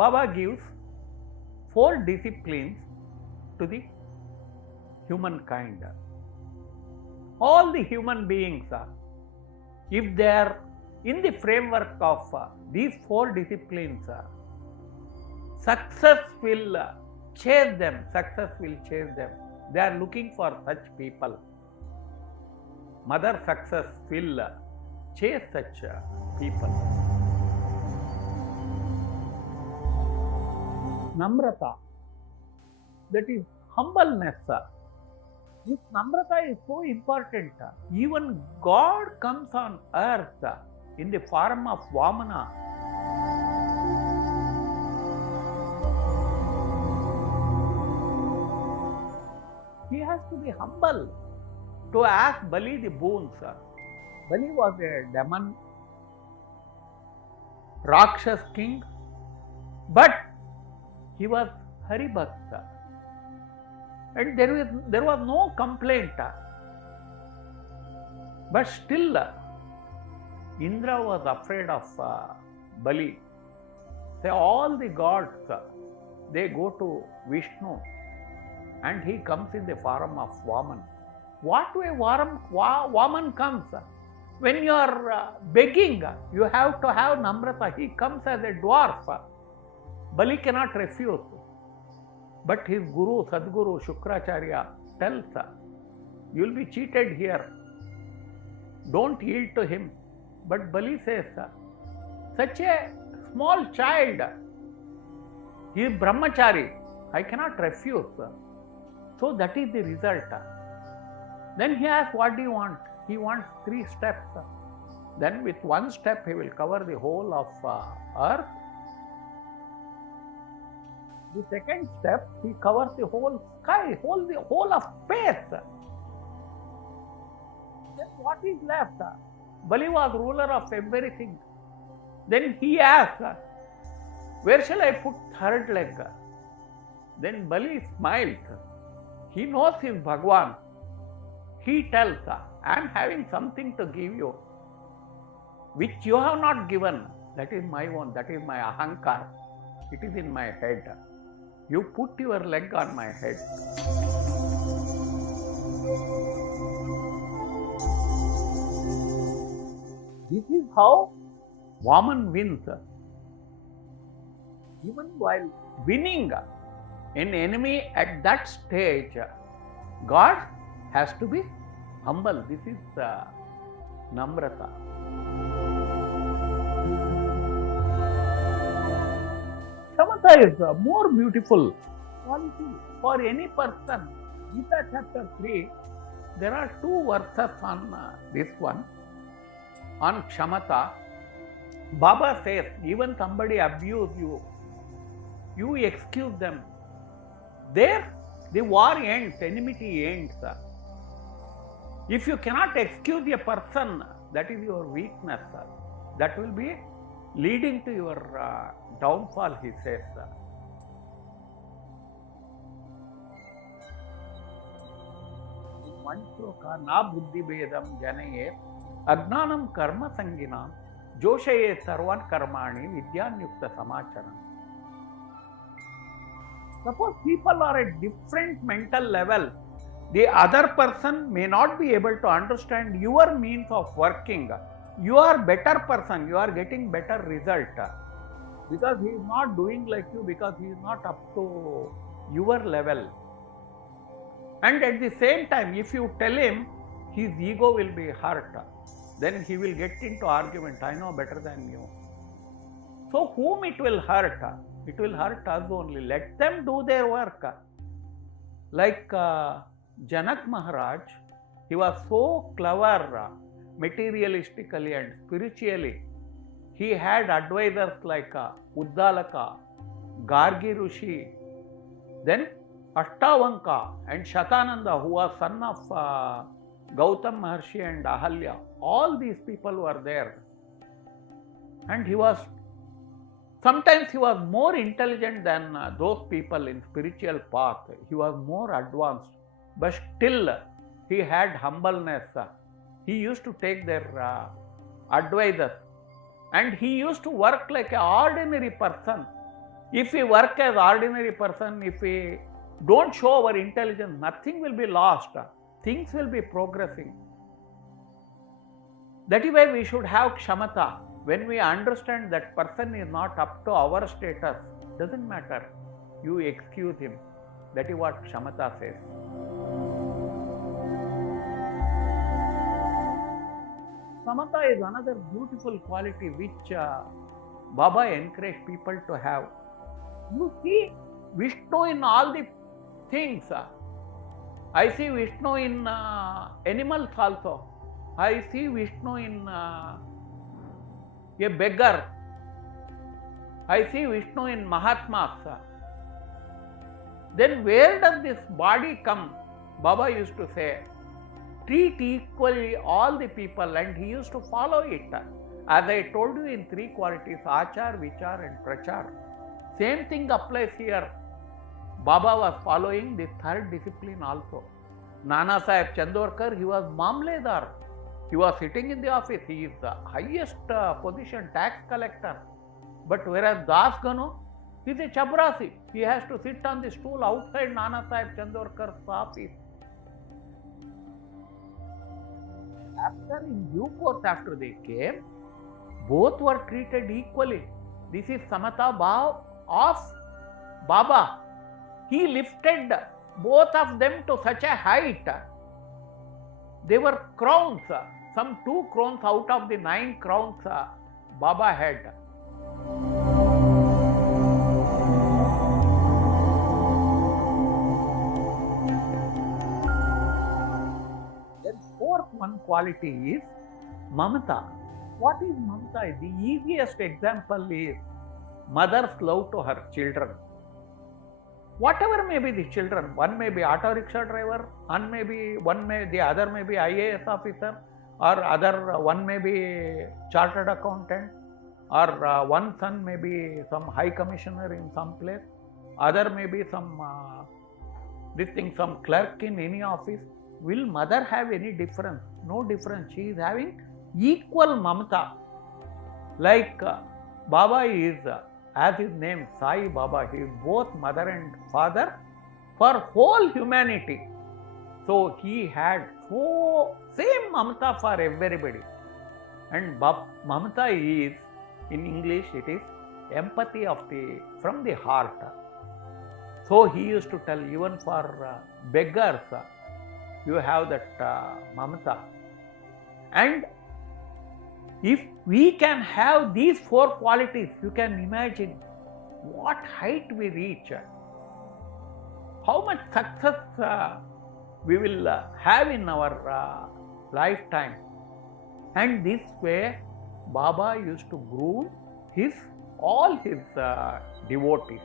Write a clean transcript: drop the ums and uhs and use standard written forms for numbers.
Baba gives 4 disciplines to the humankind. All the human beings, if they are in the framework of these 4 disciplines, success will chase them. Success will chase them. They are looking for such people. Mother Success will chase such people. Namrata, that is humbleness. This Namrata is so important. Even God comes on earth in the form of Vamana. He has to be humble to ask Bali the boons. Bali was a demon, Rakshas king, but he was Haribhakta. And there was no complaint. But still, Indra was afraid of Bali. So all the gods, they go to Vishnu and he comes in the form of Vaman. What way Vaman comes? When you are begging, you have to have Namrata. He comes as a dwarf. Bali cannot refuse. But his guru, Sadguru, Shukracharya tells, you will be cheated here. Don't yield to him. But Bali says, such a small child, he is brahmachari, I cannot refuse. So that is the result. Then he asks, what do you want? He wants 3 steps. Then with 1 step he will cover the whole of earth. The second step, he covers the whole sky, the whole of space. Then what is left? Bali was ruler of everything. Then he asked, where shall I put 3rd leg? Then Bali smiles. He knows his Bhagwan. He tells, I am having something to give you, which you have not given. That is my own, that is my ahankar. It is in my head. You put your leg on my head. This is how Vaman wins. Even while winning an enemy at that stage, God has to be humble. This is Namrata. Samatha is a more beautiful quality for any person. Gita chapter 3, there are 2 verses on this one. On Kshamata, Baba says, even somebody abuse you, you excuse them. There, the war ends, enmity ends. If you cannot excuse a person, that is your weakness. That will be leading to your downfall, he says. In one shloka, na buddhi bedam janaye agnanam karma sanginam joshaye sarvan karmani vidyanyukta samachana. Suppose people are at different mental level, the other person may not be able to understand your means of working. You are better person, you are getting better result. Because he is not doing like you, because he is not up to your level. And at the same time, if you tell him, his ego will be hurt. Then he will get into argument, I know better than you. So whom it will hurt? It will hurt us only. Let them do their work. Like Janak Maharaj, he was so clever materialistically and spiritually. He had advisors like Uddalaka, Gargi Rishi, then Ashtavanka and Shatananda, who was son of Gautam Maharshi and Ahalya. All these people were there. And sometimes he was more intelligent than those people in spiritual path. He was more advanced. But still, he had humbleness. He used to take their advices. And he used to work like an ordinary person. If we work as ordinary person, if we don't show our intelligence, nothing will be lost. Things will be progressing. That is why we should have kshamata. When we understand that person is not up to our status, doesn't matter. You excuse him. That is what kshamata says. Samata is another beautiful quality which Baba encouraged people to have. You see Vishnu in all the things. I see Vishnu in animals also. I see Vishnu in a beggar. I see Vishnu in Mahatmas. Then where does this body come? Baba used to say, treat equally all the people, and he used to follow it. As I told you in three qualities, Achar, Vichar and Prachar. Same thing applies here. Baba was following the third discipline also. Nana Sahib Chandorkar, he was Mamledar. He was sitting in the office. He is the highest position, tax collector. But whereas Das Ganu, he is a chaprasi. He has to sit on the stool outside Nana Sahib Chandorkar's office. After, in due course, after they came, both were treated equally. This is Samata Bhav of Baba. He lifted both of them to such a height. They were crowns, some 2 crowns out of the 9 crowns Baba had. Then fourth one quality is Mamata. What is Mamata? The easiest example is mother's love to her children. Whatever may be the children, one may be auto rickshaw driver, the other may be IAS officer, or one may be chartered accountant, or one son may be some high commissioner in some place, other may be some clerk in any office. Will mother have any difference? No difference. She is having equal mamata. Like Baba is, as his name Sai Baba, he is both mother and father for whole humanity. So he had same mamata for everybody. And mamata is, in English it is empathy from the heart. So he used to tell, even for beggars, you have that mamata. And if we can have these 4 qualities, you can imagine what height we reach, how much success we will have in our lifetime. And this way, Baba used to groom all his devotees.